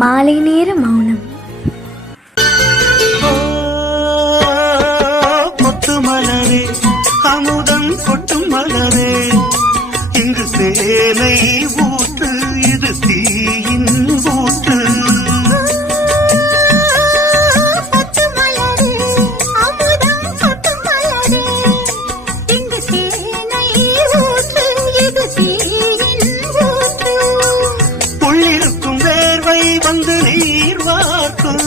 மாலை நேர மௌனம். கொத்து மலரே அமுதம் கொட்டும் மலரே, இங்கு தேனை ஊற்று, இது தீயின் ஊற்று. உள்ளிருக்கும் வேர்வை வந்து நீர் வார்க்கும்,